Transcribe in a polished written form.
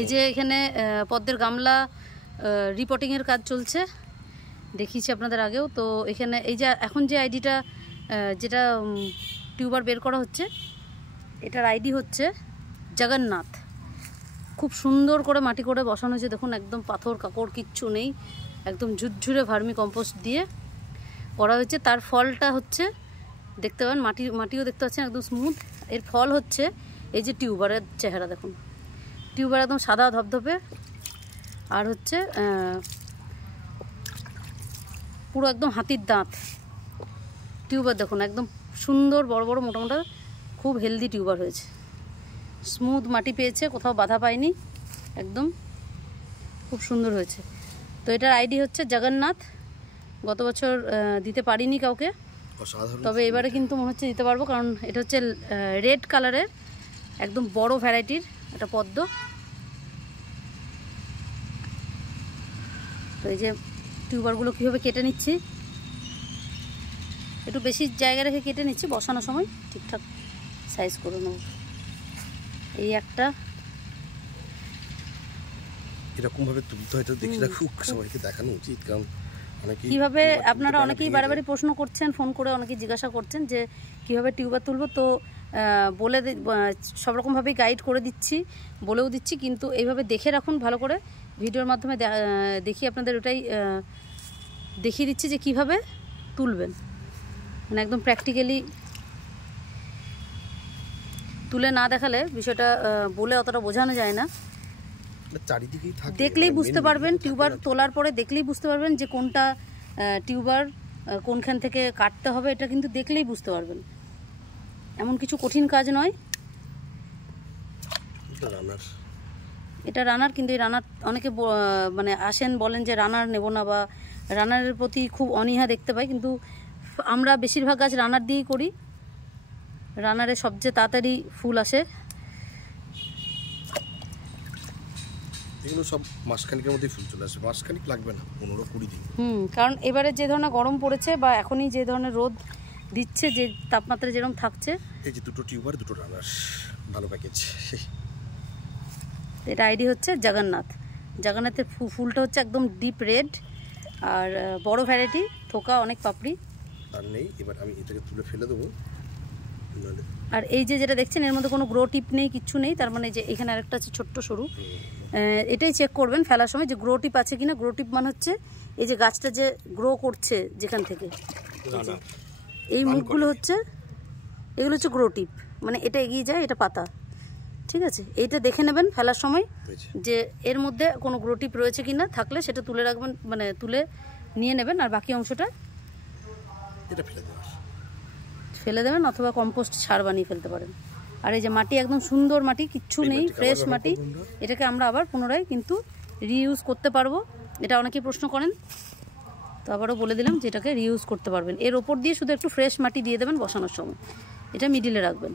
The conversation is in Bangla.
এই যে এখানে পদ্মের গামলা রিপোর্টিংয়ের কাজ চলছে, দেখিয়েছি আপনাদের আগেও। তো এখানে এই যে এখন যে আইডিটা যেটা টিউবার বের করা হচ্ছে, এটার আইডি হচ্ছে জগন্নাথ। খুব সুন্দর করে মাটি করে বসানো হয়েছে, দেখুন একদম পাথর কাকড় কিচ্ছু নেই, একদম ঝুরঝুরে ভার্মি কম্পোস্ট দিয়ে করা হয়েছে। তার ফলটা হচ্ছে দেখতে পাবেন, মাটিও দেখতে পাচ্ছেন একদম স্মুথ। এর ফল হচ্ছে এই যে টিউবারের চেহারা দেখুন, টিউবার একদম সাদা ধপধপে, আর হচ্ছে পুরো একদম হাতির দাঁত টিউবার দেখুন, একদম সুন্দর বড় বড় মোটা মোটা, খুব হেলদি টিউবার হয়েছে। স্মুথ মাটি পেয়েছে, কোথাও বাধা পায়নি, একদম খুব সুন্দর হয়েছে। তো এটার আইডি হচ্ছে জগন্নাথ। গত বছর দিতে পারিনি কাউকে, তবে এবারে কিন্তু মনে হচ্ছে দিতে পারবো, কারণ এটা হচ্ছে রেড কালারের একদম বড় ভ্যারাইটির একটা পদ্ম। তো এই যে টিউবারগুলো কীভাবে কেটে নিচ্ছি, একটু বেশি জায়গা রেখে কেটে নিচ্ছি, বসানোর সময় ঠিকঠাক সাইজ করে নেব। এই একটা এরকম ভাবে তুলতে হয়, তো দেখি রাখুক, সবাইকে দেখানো উচিত। কারণ কীভাবে আপনারা অনেকেই বারে প্রশ্ন করছেন, ফোন করে অনেকেই জিজ্ঞাসা করছেন যে কীভাবে টিউবার তুলব। তো বলে সব রকমভাবেই গাইড করে দিচ্ছি, বলেও দিচ্ছি, কিন্তু এইভাবে দেখে রাখুন ভালো করে। ভিডিওর মাধ্যমে দেখি আপনাদের ওটাই দেখিয়ে দিচ্ছি যে কিভাবে তুলবেন, মানে একদম প্র্যাকটিক্যালি তুলে না দেখালে বিষয়টা বলে অতটা বোঝানো যায় না। চারিদিকেই থাকে, দেখলেই বুঝতে পারবেন, টিউবার তোলার পরে দেখলেই বুঝতে পারবেন যে কোনটা টিউবার কোনখান থেকে কাটতে হবে, এটা কিন্তু দেখলেই বুঝতে পারবেন। এমন কিছু কঠিন কাজ নয়। এটা রানার, কিন্তু এই রানার অনেকে মানে আসেন বলেন যে রানার নেব না, বা রানারের প্রতি খুব অনীহা দেখতে পাই, কিন্তু আমরা বেশিরভাগ গাছ রানার দিয়েই করি। রানারে সবচেয়ে তাড়াতাড়ি ফুল আসে। এগুলো সব মাসখানিকের মধ্যেই ফুল চলে আসে, মাসখানিক লাগবে না, 15-20 দিন। কারণ এবারে যে ধরনের গরম পড়েছে, বা এখনই যে ধরনের রোদ দিচ্ছে, যে তাপমাত্রা যেরকম থাকছে। এই যে দুটো টিউবার, দুটো রানার, ভালো প্যাকেজ। এটা আইডি হচ্ছে জগন্নাথ। জগন্নাথের ফুলটা হচ্ছে একদম ডিপ রেড, আর বড় ভ্যারাইটি, থোকা অনেক পাপড়ি। আর নেই, এবার আমি এটাকে তুলে ফেলে দেবো। আর এই যে যেটা দেখছেন, এর মধ্যে কোনো গ্রো টিপ নেই, কিচ্ছু নেই। তার মানে যে এখানে আরেকটা আছে ছোট্ট সরু, এটাই চেক করবেন ফেলার সময় যে গ্রো টিপ আছে কিনা। গ্রো টিপ মানে হচ্ছে এই যে গাছটা যে গ্রো করছে যেখান থেকে, এই মুখগুলো হচ্ছে, এগুলো হচ্ছে গ্রো টিপ, মানে এটা এগিয়ে যায়, এটা পাতা, ঠিক আছে। এইটা দেখে নেবেন ফেলার সময় যে এর মধ্যে কোনো গ্রো টিপ রয়েছে কিনা, থাকলে সেটা তুলে রাখবেন, মানে তুলে নিয়ে নেবেন, আর বাকি অংশটা ফেলে দেবেন, অথবা কম্পোস্ট সার বানিয়ে ফেলতে পারেন। আর এই যে মাটি একদম সুন্দর মাটি, কিচ্ছু নেই, ফ্রেশ মাটি, এটাকে আমরা আবার পুনরায় কিন্তু রিইউজ করতে পারবো। এটা অনেকেই প্রশ্ন করেন, তো আবারও বলে দিলাম যে এটাকে রিইউজ করতে পারবেন। এর ওপর দিয়ে শুধু একটু ফ্রেশ মাটি দিয়ে দেবেন বসানোর সময়, এটা মিডিলে রাখবেন।